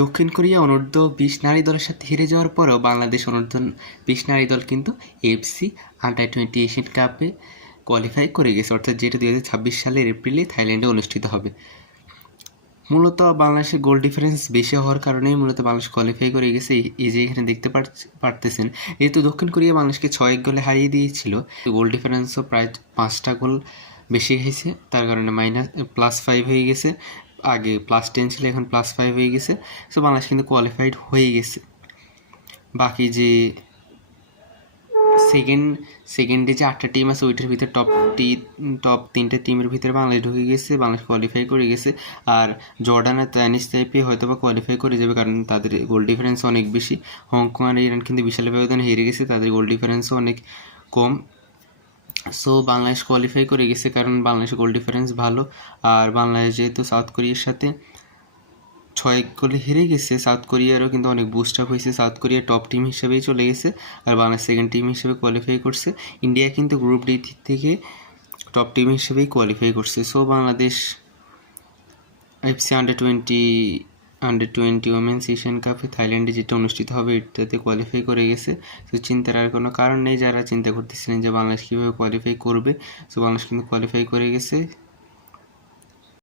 দক্ষিণ কোরিয়া অনূর্ধ্ব 20 নারী দলের সাথে হেরে যাওয়ার পরেও বাংলাদেশ অনূর্ধ্ব 20 নারী দল কিন্তু এএফসি আন্ডার-20 এশিয়ান কাপে কোয়ালিফাই করে গেছে, অর্থাৎ যেটা 2026 সালের এপ্রিলে থাইল্যান্ডে অনুষ্ঠিত হবে। মূলত বাংলাদেশের গোল ডিফারেন্স বেশি হওয়ার কারণেই মূলত বাংলাদেশ কোয়ালিফাই করে গেছে। এই যে এখানে দেখতে পারতেছেন, যেহেতু দক্ষিণ কোরিয়া বাংলাদেশকে 6 গোলে হারিয়ে দিয়েছিল, গোল ডিফারেন্সও প্রায় 5টা গোল বেশি হয়েছে, তার কারণে +5 হয়ে গেছে। আগে +10 ছিল, এখন +5 হয়ে গেছে। সো বাংলাদেশ কিন্তু কোয়ালিফাইড হয়ে গেছে। বাকি যে সেকেন্ডে যে 8টা টিম আছে ওইটার ভিতরে টপ 3টে টিমের ভিতরে বাংলাদেশ ঢুকে গেছে, বাংলাদেশ কোয়ালিফাই করে গেছে। আর জর্ডান আর তাইনিস তাইপে হয়তো বা কোয়ালিফাই করে যাবে, কারণ তাদের গোল ডিফারেন্স অনেক বেশি। হংকং আর ইরান কিন্তু বিশাল ব্যবধানে হেরে গেছে, তাদের গোল ডিফারেন্সও অনেক কম। সো বাংলাদেশ কোয়ালিফাই করে গেছে কারণ বাংলাদেশের গোল ডিফারেন্স ভালো। আর বাংলাদেশ যেহেতু সাউথ কোরিয়ার সাথে 6 গোলে হেরে গেছে, সাউথ কোরিয়ারও কিন্তু অনেক বুস্ট আপ হয়েছে। সাউথ কোরিয়া টপ টিম হিসেবেই চলে গেছে, আর বাংলাদেশ সেকেন্ড টিম হিসেবে কোয়ালিফাই করছে। ইন্ডিয়া কিন্তু গ্রুপ ডি থেকে টপ টিম হিসেবেই কোয়ালিফাই করছে। So Bangladesh FC under twenty women's Asian কাপে থাইল্যান্ডে যেটা অনুষ্ঠিত হবে এটাতে কোয়ালিফাই করে গেছে। তো চিন্তার আর কোনো কারণ নেই, যারা চিন্তা করতেছিলেন যে বাংলাদেশ কীভাবে কোয়ালিফাই করবে, সো বাংলাদেশ কিন্তু কোয়ালিফাই করে গেছে।